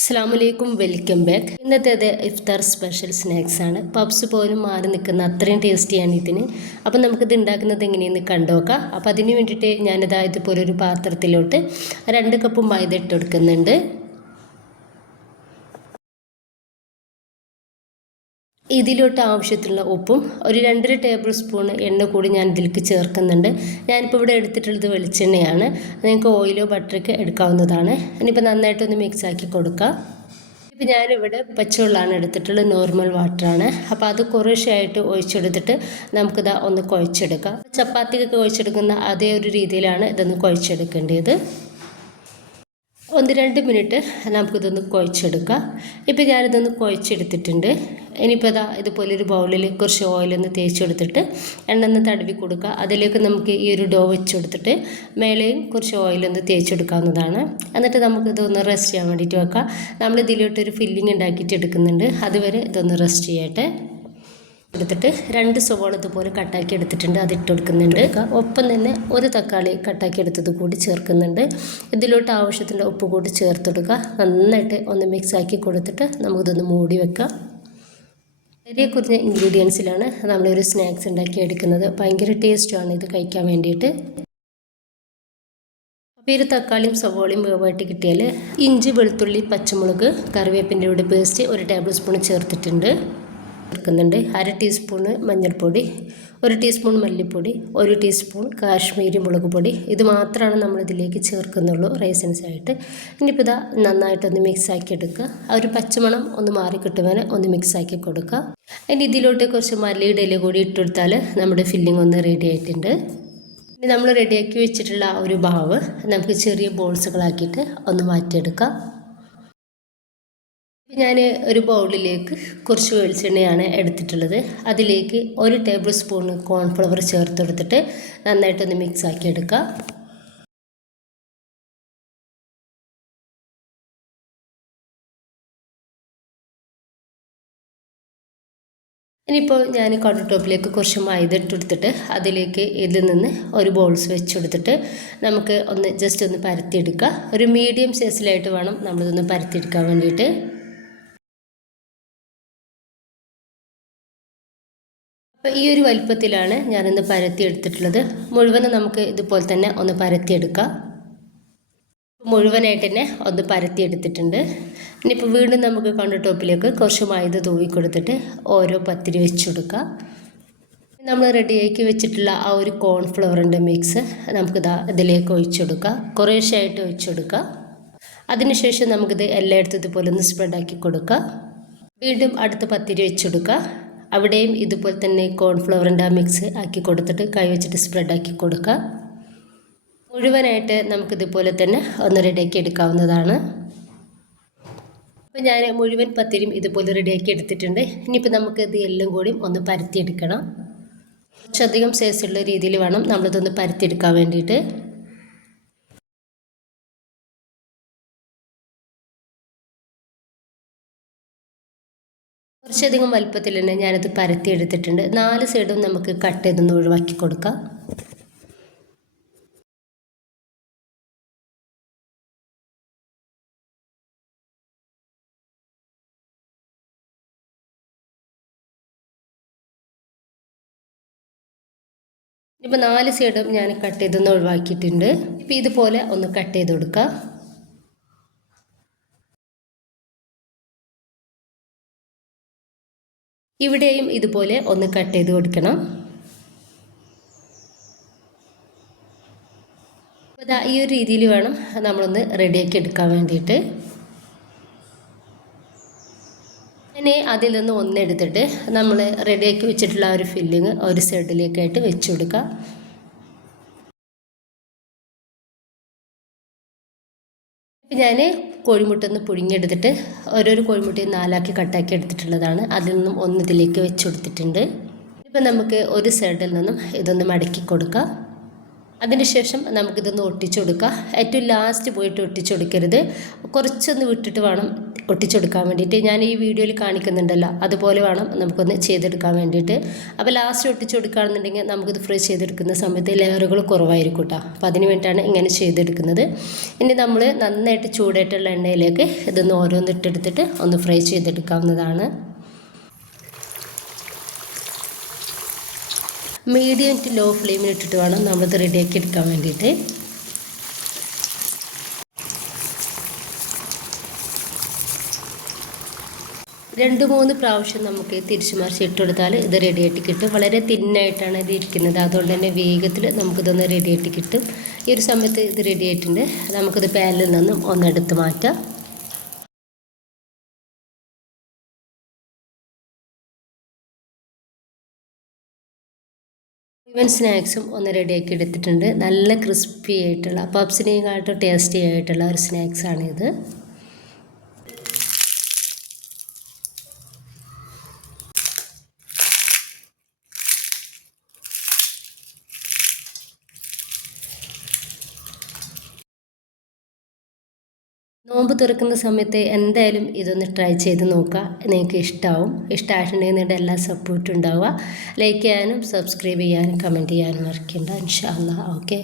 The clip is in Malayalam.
അസ്സാമലൈക്കും വെൽക്കം ബാക്ക്. ഇന്നത്തേത് ഇഫ്താർ സ്പെഷ്യൽ സ്നാക്സ് ആണ്. പപ്സ് പോലും മാറി നിൽക്കുന്ന അത്രയും ടേസ്റ്റിയാണ് ഇതിന്. അപ്പം നമുക്കിത് ഉണ്ടാക്കുന്നത് എങ്ങനെയെന്ന് കണ്ടുനോക്കാം അപ്പോൾ അതിന് വേണ്ടിയിട്ട് ഞാനിതാ ഇതുപോലെ ഒരു പാത്രത്തിലോട്ട് രണ്ട് കപ്പ് മൈദ ഇട്ട് കൊടുക്കുന്നുണ്ട്. ഇതിലോട്ട് ആവശ്യത്തിലുള്ള ഉപ്പും ഒരു രണ്ടര ടേബിൾ സ്പൂൺ എണ്ണ കൂടി ഞാൻ ഇതിലേക്ക് ചേർക്കുന്നുണ്ട്. ഞാനിപ്പോൾ ഇവിടെ എടുത്തിട്ടുള്ളത് വെളിച്ചെണ്ണയാണ്. നിങ്ങൾക്ക് ഓയിലോ ബട്ടറൊക്കെ എടുക്കാവുന്നതാണ്. ഇനിയിപ്പോൾ നന്നായിട്ടൊന്ന് മിക്സ് ആക്കി കൊടുക്കാം. ഇപ്പം ഞാനിവിടെ പച്ചവെള്ളമാണ് എടുത്തിട്ടുള്ളത്. നോർമൽ വാട്ടറാണ് അപ്പോൾ അത് കുറേശ്ശായിട്ട് ഒഴിച്ചെടുത്തിട്ട് നമുക്കിത് ഒന്ന് കുഴച്ചെടുക്കാം. ചപ്പാത്തിക്കൊക്കെ കുഴച്ചെടുക്കുന്ന അതേ ഒരു രീതിയിലാണ് ഇതൊന്ന് കുഴച്ചെടുക്കേണ്ടത്. ഒന്ന് രണ്ട് മിനിറ്റ് നമുക്കിതൊന്ന് കുഴച്ചെടുക്കാം. ഇപ്പോൾ ഞാനിതൊന്ന് കുഴച്ചെടുത്തിട്ടുണ്ട്. ഇനിയിപ്പോൾ അതാ ഇതുപോലെ ഒരു ബൗളിൽ കുറച്ച് ഓയിലൊന്ന് തേച്ചെടുത്തിട്ട് എണ്ണ ഒന്ന് തടവി കൊടുക്കുക. അതിലേക്ക് നമുക്ക് ഈ ഒരു ഡോ വെച്ചെടുത്തിട്ട് മേലെയും കുറച്ച് ഓയിലൊന്ന് തേച്ചെടുക്കാവുന്നതാണ്. എന്നിട്ട് നമുക്കിതൊന്ന് റെസ്റ്റ് ചെയ്യാൻ വേണ്ടിയിട്ട് വെക്കാം. നമ്മൾ ഇതിലോട്ടൊരു ഫില്ലിംഗ് ഉണ്ടാക്കിയിട്ട് എടുക്കുന്നുണ്ട്. അതുവരെ ഇതൊന്ന് റെസ്റ്റ് ചെയ്യട്ടെ. എടുത്തിട്ട് രണ്ട് സവാള ഇതുപോലെ കട്ടാക്കി എടുത്തിട്ടുണ്ട്. അത് ഇട്ട് കൊടുക്കുന്നുണ്ട്. ഒപ്പം തന്നെ ഒരു തക്കാളി കട്ടാക്കി എടുത്തത് കൂടി ചേർക്കുന്നുണ്ട്. ഇതിലോട്ട് ആവശ്യത്തിന്റെ ഉപ്പ് കൂടി ചേർത്ത് കൊടുക്കുക. നന്നായിട്ട് ഒന്ന് മിക്സ് ആക്കി കൊടുത്തിട്ട് നമുക്കിതൊന്ന് മൂടി വെക്കാം. വളരെ കുറഞ്ഞ ഇൻഗ്രീഡിയൻസിലാണ് നമ്മളൊരു സ്നാക്സ് ഉണ്ടാക്കി എടുക്കുന്നത്. ഭയങ്കര ടേസ്റ്റുമാണ് ഇത് കഴിക്കാൻ വേണ്ടിയിട്ട്. അപ്പോൾ ഒരു തക്കാളിയും സവോളയും വേവായിട്ട് കിട്ടിയാൽ ഇഞ്ചി വെളുത്തുള്ളി പച്ചമുളക് കറിവേപ്പിന്റെ കൂടെ പേസ്റ്റ് ഒരു ടേബിൾ സ്പൂൺ ചേർത്തിട്ടുണ്ട്. ചേർക്കുന്നുണ്ട് അര ടീസ്പൂണ് മഞ്ഞൾപ്പൊടി ഒരു ടീസ്പൂൺ മല്ലിപ്പൊടി ഒരു ടീസ്പൂൺ കാശ്മീരി മുളക് പൊടി. ഇത് മാത്രമാണ് നമ്മൾ ഇതിലേക്ക് ചേർക്കുന്നുള്ളൂ റൈസൻസ് ആയിട്ട് ഇനിയിപ്പോൾ ഇതാ നന്നായിട്ടൊന്ന് മിക്സാക്കി എടുക്കുക. ആ ഒരു പച്ചമണം ഒന്ന് മാറി കിട്ടുവാൻ ഒന്ന് മിക്സാക്കി കൊടുക്കുക. ഇനി ഇതിലോട്ട് കുറച്ച് മല്ലിയുടെ ഇല കൂടി ഇട്ടെടുത്താൽ നമ്മുടെ ഫില്ലിംഗ് ഒന്ന് റെഡി ആയിട്ടുണ്ട്. ഇനി നമ്മൾ റെഡിയാക്കി വെച്ചിട്ടുള്ള ആ ഒരു ഭാവ് നമുക്ക് ചെറിയ ബോൾസുകളാക്കിയിട്ട് ഒന്ന് മാറ്റിയെടുക്കാം. ഞാൻ ഒരു ബൗളിലേക്ക് കുറച്ച് വെളിച്ചെണ്ണയാണ് എടുത്തിട്ടുള്ളത്. അതിലേക്ക് ഒരു ടേബിൾ സ്പൂൺ കോൺഫ്ലവർ ചേർത്ത് കൊടുത്തിട്ട് നന്നായിട്ടൊന്ന് മിക്സ് ആക്കി എടുക്കാം ഇനിയിപ്പോൾ ഞാൻ കൗണ്ടർ ടോപ്പിലേക്ക് കുറച്ച് മൈദ ഇട്ടെടുത്തിട്ട് അതിലേക്ക് ഇതിൽ നിന്ന് ഒരു ബോൾസ് വെച്ചെടുത്തിട്ട് നമുക്ക് ഒന്ന് ജസ്റ്റ് ഒന്ന് പരത്തിയെടുക്കുക ഒരു മീഡിയം സൈസിലായിട്ട് വേണം നമ്മളിതൊന്ന് പരത്തിയെടുക്കാൻ വേണ്ടിയിട്ട്. അപ്പോൾ ഈ ഒരു വലിപ്പത്തിലാണ് ഞാനിന്ന് പരത്തി എടുത്തിട്ടുള്ളത്. മുഴുവനും നമുക്ക് ഇതുപോലെ തന്നെ ഒന്ന് പരത്തിയെടുക്കാം മുഴുവനായിട്ട് തന്നെ ഒന്ന് പരത്തി എടുത്തിട്ടുണ്ട്. ഇനിയിപ്പോൾ വീണ്ടും നമുക്ക് കൗണ്ടർ ടോപ്പിലേക്ക് കുറച്ച് മൈദ തൂവി കൊടുത്തിട്ട് ഓരോ പത്തിരി വെച്ച് കൊടുക്കാം. നമ്മൾ റെഡിയാക്കി വെച്ചിട്ടുള്ള ആ ഒരു കോൺഫ്ലവറിന്റെ മിക്സ് നമുക്ക് ഇതാ ഇതിലേക്ക് ഒഴിച്ചെടുക്കാം കുറേശ്ശായിട്ട് ഒഴിച്ചെടുക്കുക അതിനുശേഷം നമുക്കിത് എല്ലായിടത്തും ഇതുപോലെ ഒന്ന് സ്പ്രെഡാക്കി കൊടുക്കാം. വീണ്ടും അടുത്ത പത്തിരി വെച്ചെടുക്കുക അവിടെയും ഇതുപോലെ തന്നെ കോൺഫ്ലവറിന്റെ ആ മിക്സ് ആക്കി കൊടുത്തിട്ട് കൈ വെച്ചിട്ട് സ്പ്രെഡാക്കി കൊടുക്കുക. മുഴുവനായിട്ട് നമുക്കിതുപോലെ തന്നെ ഒന്ന് റെഡിയാക്കി എടുക്കാവുന്നതാണ്. അപ്പോൾ ഞാൻ മുഴുവൻ പത്തിരിയും ഇതുപോലെ റെഡിയാക്കി എടുത്തിട്ടുണ്ട്. ഇനിയിപ്പോൾ നമുക്ക് ഇത് എല്ലാം കൂടി ഒന്ന് പരത്തിയെടുക്കണം കുറച്ചധികം സൈസുള്ള രീതിയിൽ വേണം നമ്മളിതൊന്ന് പരത്തിയെടുക്കാൻ വേണ്ടിയിട്ട്. കുറച്ചധികം വലുപ്പത്തിൽ തന്നെ ഞാനത് പരത്തി എടുത്തിട്ടുണ്ട് നാല് സൈഡും നമുക്ക് കട്ട് ചെയ്തൊന്ന് ഒഴിവാക്കി കൊടുക്കാം. ഇപ്പോൾ നാല് സൈഡും ഞാൻ കട്ട് ചെയ്തൊന്ന് ഒഴിവാക്കിയിട്ടുണ്ട്. ഇപ്പോൾ ഇതുപോലെ ഒന്ന് കട്ട് ചെയ്ത് കൊടുക്കുക ഇവിടെയും ഇതുപോലെ ഒന്ന് കട്ട് ചെയ്ത് കൊടുക്കണം. ഈ ഒരു രീതിയിൽ വേണം നമ്മളൊന്ന് റെഡിയാക്കി എടുക്കാൻ വേണ്ടിയിട്ട്. പിന്നെ അതിൽ നിന്ന് ഒന്നെടുത്തിട്ട് നമ്മൾ റെഡിയാക്കി വെച്ചിട്ടുള്ള ആ ഒരു ഫില്ലിങ് ഒരു സൈഡിലേക്കായിട്ട് വെച്ച് കൊടുക്കുക. ഞാൻ കോഴിമുട്ട ഒന്ന് പുഴുങ്ങിയെടുത്തിട്ട് ഓരോരോ കോഴിമുട്ടയും നാലാക്കി കട്ടാക്കി എടുത്തിട്ടുള്ളതാണ്. അതിൽ നിന്നും ഒന്ന് ഇതിലേക്ക് വെച്ച് കൊടുത്തിട്ടുണ്ട്. ഇപ്പം നമുക്ക് ഒരു സൈഡിൽ നിന്നും ഇതൊന്ന് മടക്കി കൊടുക്കാം. അതിനുശേഷം നമുക്കിതൊന്ന് ഒട്ടിച്ചു കൊടുക്കാം. ഏറ്റവും ലാസ്റ്റ് പോയിട്ട് ഒട്ടിച്ചു കൊടുക്കരുത്. കുറച്ചൊന്ന് വിട്ടിട്ട് വേണം ഒട്ടിച്ചെടുക്കാൻ വേണ്ടിയിട്ട് ഞാൻ ഈ വീഡിയോയിൽ കാണിക്കുന്നുണ്ടല്ലോ. അതുപോലെ വേണം നമുക്കൊന്ന് ചെയ്തെടുക്കാൻ വേണ്ടിയിട്ട്. അപ്പോൾ ലാസ്റ്റ് ഒട്ടിച്ചെടുക്കുകയാണെന്നുണ്ടെങ്കിൽ നമുക്കിത് ഫ്രൈ ചെയ്തെടുക്കുന്ന സമയത്ത് ലെയറുകൾ കുറവായിരിക്കും കേട്ടോ അപ്പോൾ അതിന് വേണ്ടിയിട്ടാണ് ഇങ്ങനെ ചെയ്തെടുക്കുന്നത്. ഇനി നമ്മൾ നന്നായിട്ട് ചൂടായിട്ടുള്ള എണ്ണയിലേക്ക് ഇതൊന്ന് ഓരോന്ന് ഇട്ടെടുത്തിട്ട് ഒന്ന് ഫ്രൈ ചെയ്തെടുക്കാവുന്നതാണ്. മീഡിയം ടു ലോ ഫ്ലെയിമിൽ ഇട്ടിട്ട് വേണം നമ്മളിത് റെഡിയാക്കി എടുക്കാൻ വേണ്ടിയിട്ട്. രണ്ട് മൂന്ന് പ്രാവശ്യം നമുക്ക് തിരിച്ചു മറിച്ച് ഇട്ടുകൊടുത്താൽ ഇത് റെഡിയായിട്ട് കിട്ടും. വളരെ തിന്നായിട്ടാണ് ഇത് ഇരിക്കുന്നത്. അതുകൊണ്ട് തന്നെ വേഗത്തിൽ നമുക്കിതൊന്ന് റെഡിയായിട്ട് കിട്ടും. ഈ ഒരു സമയത്ത് ഇത് റെഡി ആയിട്ടുണ്ട്. നമുക്കിത് പാനിൽ നിന്നും ഒന്നെടുത്ത് മാറ്റാം. ഇവൻ സ്നാക്സും ഒന്ന് റെഡിയാക്കി എടുത്തിട്ടുണ്ട്. നല്ല ക്രിസ്പി ആയിട്ടുള്ള പപ്സിനെക്കാട്ടും ടേസ്റ്റി ആയിട്ടുള്ള ഒരു സ്നാക്സാണിത് നോമ്പ് തുറക്കുന്ന സമയത്ത് എന്തായാലും ഇതൊന്ന് ട്രൈ ചെയ്ത് നോക്കുക. നിങ്ങൾക്ക് ഇഷ്ടമാവും ഇഷ്ടമായിട്ടുണ്ടെങ്കിൽ നിങ്ങളുടെ എല്ലാ സപ്പോർട്ടും ഉണ്ടാവുക. ലൈക്ക് ചെയ്യാനും സബ്സ്ക്രൈബ് ചെയ്യാനും കമന്റ് ചെയ്യാനും മറക്കണ്ട. ഇൻഷാല്ല ഓക്കെ